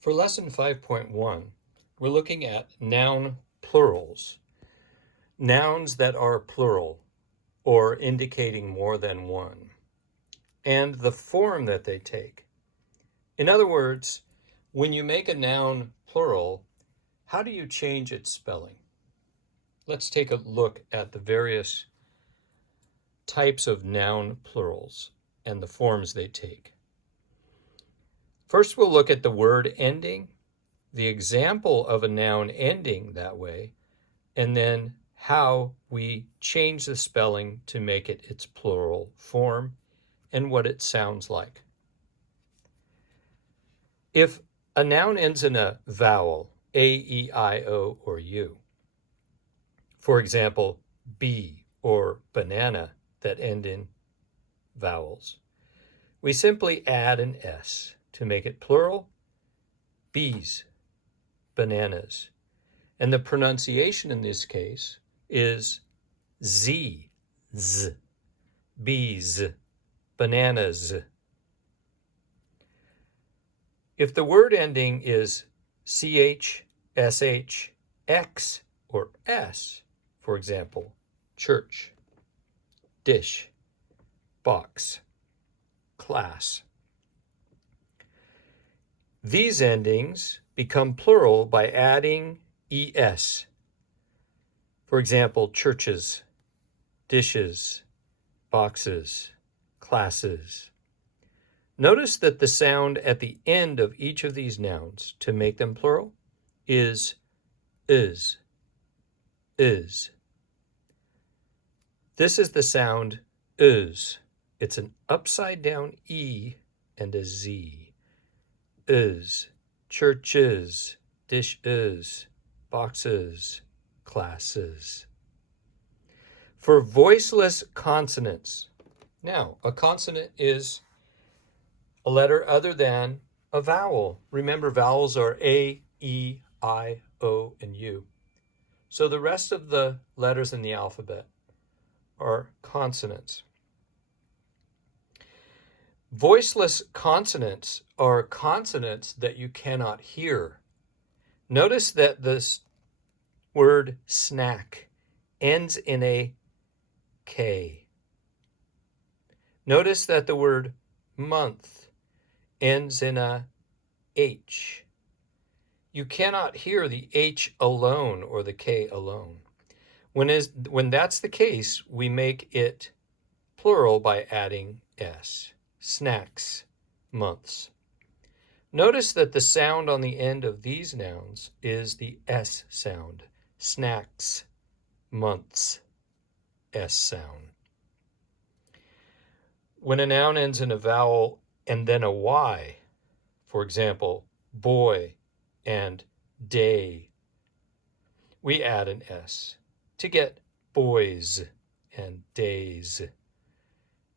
For lesson 5.1, we're looking at noun plurals, nouns that are plural or indicating more than one, and the form that they take. In other words, when you make a noun plural, how do you change its spelling? Let's take a look at the various types of noun plurals and the forms they take. First, we'll look at the word ending, the example of a noun ending that way, and then how we change the spelling to make it its plural form and what it sounds like. If a noun ends in a vowel, A, E, I, O, or U, for example, bee or banana that end in vowels, we simply add an S to make it plural, bees, bananas. And the pronunciation in this case is Z, Z, bees, bananas. If the word ending is CH, SH, X, or S, for example, church, dish, box, class, these endings become plural by adding ES. For example, churches, dishes, boxes, classes. Notice that the sound at the end of each of these nouns to make them plural is is. This is the sound is. It's an upside down E and a Z. Is, churches, dishes, boxes, classes. For voiceless consonants. Now, a consonant is a letter other than a vowel. Remember, vowels are A, E, I, O, and U. So the rest of the letters in the alphabet are consonants. Voiceless consonants are consonants that you cannot hear. Notice that this word snack ends in a K. Notice that the word month ends in a H. You cannot hear the H alone or the K alone. When that's the case, we make it plural by adding S. Snacks, months. Notice that the sound on the end of these nouns is the S sound. Snacks, months, S sound. When a noun ends in a vowel and then a Y, for example, boy and day, we add an S to get boys and days.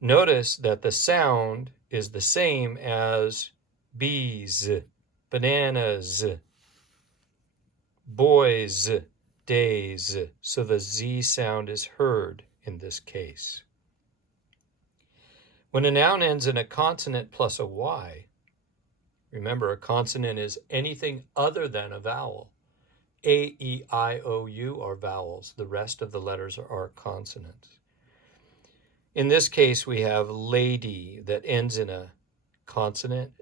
Notice that the sound is the same as bees, bananas, boys, days. So the Z sound is heard in this case. When a noun ends in a consonant plus a Y, remember a consonant is anything other than a vowel. A, E, I, O, U are vowels. The rest of the letters are consonants. In this case, we have lady that ends in a consonant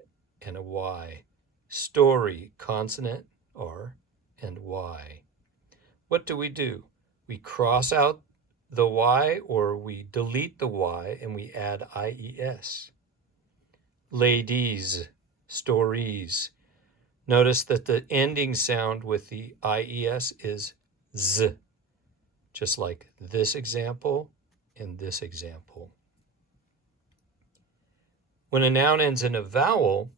and a Y. Story, consonant, R, and Y. What do? We cross out the Y or we delete the Y and we add IES. Ladies, stories. Notice that the ending sound with the IES is Z, just like this example and this example. When a noun ends in a vowel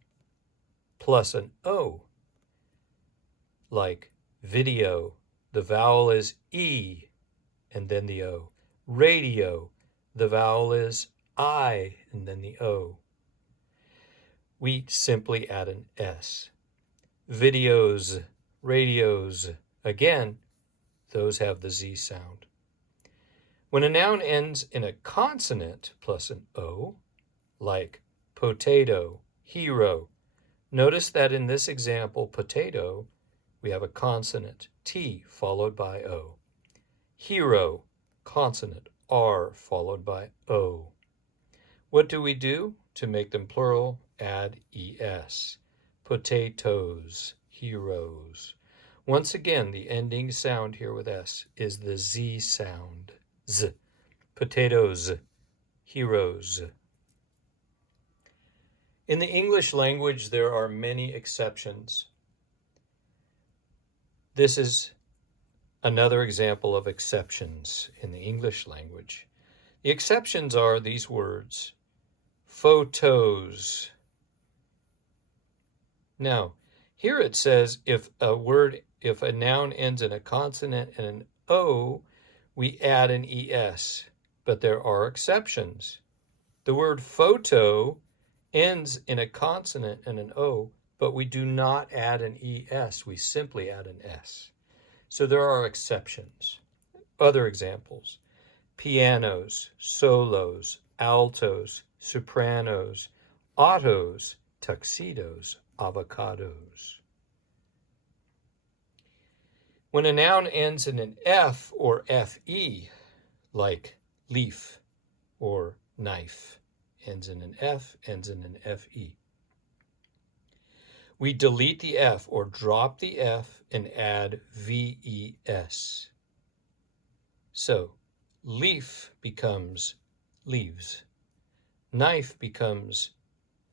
plus an O, like video, the vowel is E and then the O. Radio, the vowel is I and then the O. We simply add an S. Videos, radios, again, those have the Z sound. When a noun ends in a consonant plus an O, like potato, hero, Notice that in this example, potato, we have a consonant, T, followed by O. Hero, consonant, R, followed by O. What do we do to make them plural? Add ES. Potatoes, heroes. Once again, the ending sound here with S is the Z sound. Z. Potatoes, heroes. In the English language, there are many exceptions. This is another example of exceptions in the English language. The exceptions are these words: photos. Now, here it says if a noun ends in a consonant and an O, we add an ES, but there are exceptions. The word photo ends in a consonant and an O, but we do not add an ES, we simply add an S. So there are exceptions. Other examples: pianos, solos, altos, sopranos, autos, tuxedos, avocados. When a noun ends in an F or FE, like leaf or knife, ends in an F, ends in an FE. We delete the F or drop the F and add VES. So, leaf becomes leaves. Knife becomes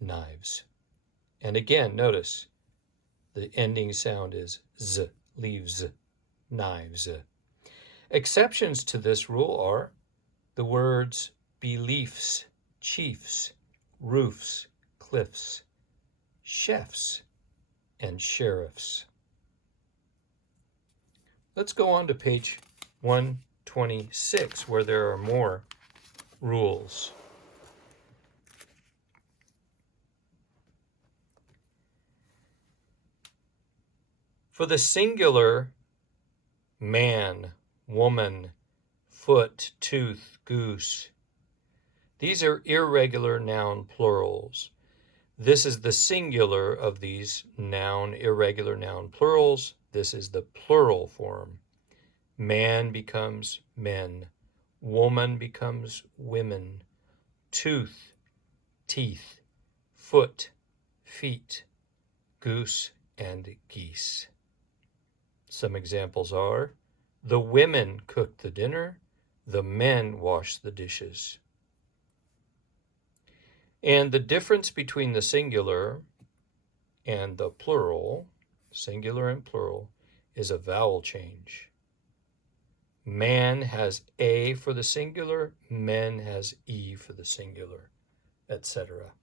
knives. And again, notice the ending sound is Z, leaves, knives. Exceptions to this rule are the words beliefs, chiefs, roofs, cliffs, chefs, and sheriffs. Let's go on to page 126, where there are more rules. For the singular, man, woman, foot, tooth, goose, these are irregular noun plurals. This is the singular of these irregular noun plurals. This is the plural form. Man becomes men. Woman becomes women. Tooth, teeth. Foot, feet. Goose and geese. Some examples are: the women cooked the dinner. The men washed the dishes. And the difference between the singular and the plural, singular and plural, is a vowel change. Man has A for the singular, men has E for the singular, etc.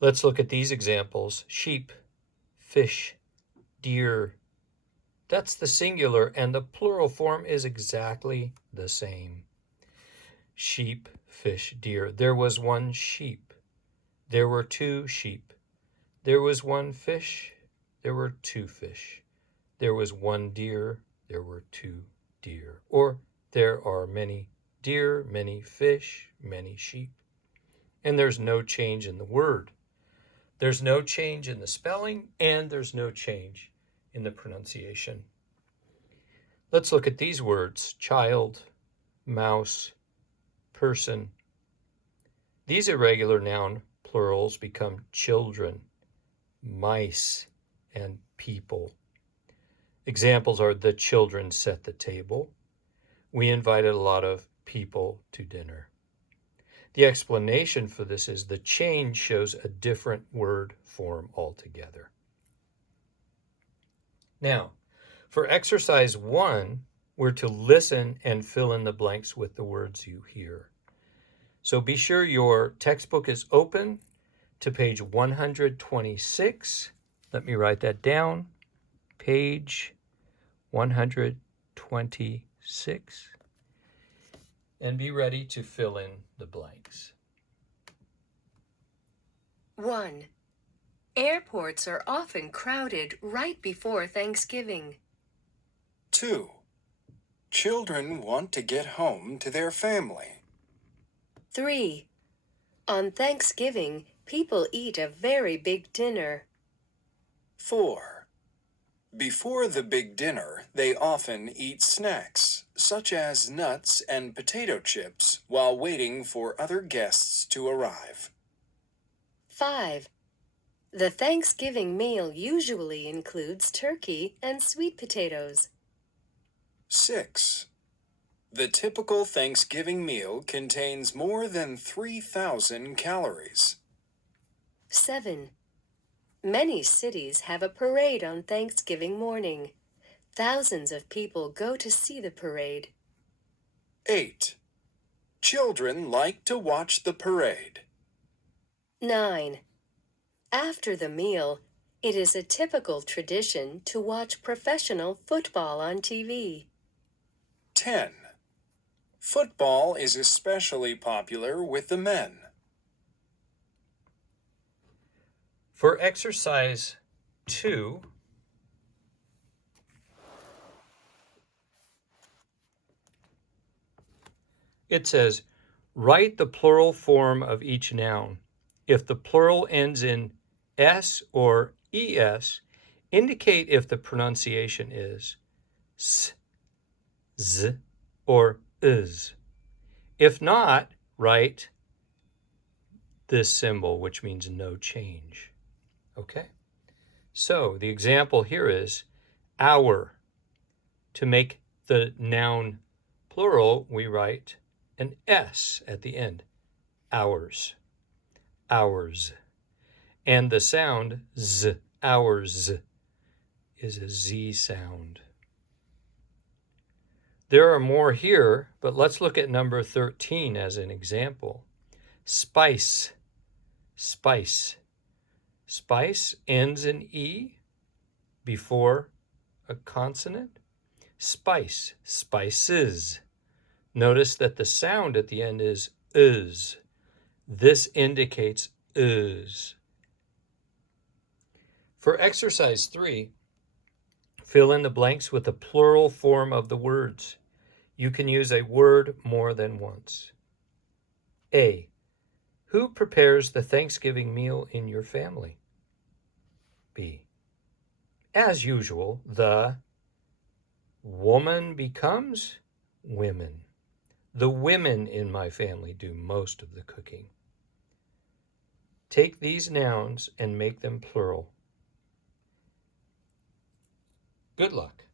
Let's look at these examples. Sheep, fish, deer. That's the singular, and the plural form is exactly the same. Sheep, fish, deer. There was one sheep. There were two sheep. There was one fish. There were two fish. There was one deer. There were two deer. Or there are many deer, many fish, many sheep. And there's no change in the word. There's no change in the spelling, and there's no change in the pronunciation. Let's look at these words: child, mouse, person. These irregular noun plurals become children, mice, and people. Examples are: the children set the table. We invited a lot of people to dinner. The explanation for this is the change shows a different word form altogether. Now, for exercise 1, we're to listen and fill in the blanks with the words you hear. So be sure your textbook is open to page 126. Let me write that down. Page 126. And be ready to fill in the blanks. 1. Airports are often crowded right before Thanksgiving. 2. Children want to get home to their family. 3. On Thanksgiving, People eat a very big dinner. 4. Before the big dinner, they often eat snacks, such as nuts and potato chips, while waiting for other guests to arrive. 5. The Thanksgiving meal usually includes turkey and sweet potatoes. 6. The typical Thanksgiving meal contains more than 3,000 calories. 7. Many cities have a parade on Thanksgiving morning. Thousands of people go to see the parade. 8. Children like to watch the parade. 9. After the meal, it is a typical tradition to watch professional football on TV. 10. Football is especially popular with the men. For exercise 2, it says, write the plural form of each noun. If the plural ends in S or ES, indicate if the pronunciation is S, Z, or Is. If not, write this symbol, which means no change. Okay? So the example here is hour. To make the noun plural, we write an S at the end. Hours. Hours. And the sound Z, hours, is a Z sound. There are more here, but let's look at number 13 as an example. Spice. Spice. Spice ends in E before a consonant. Spice, spices. Notice that the sound at the end is is. This indicates is. For exercise 3, fill in the blanks with the plural form of the words. You can use a word more than once. A. Who prepares the Thanksgiving meal in your family? B. As usual, the woman becomes women. The women in my family do most of the cooking. Take these nouns and make them plural. Good luck.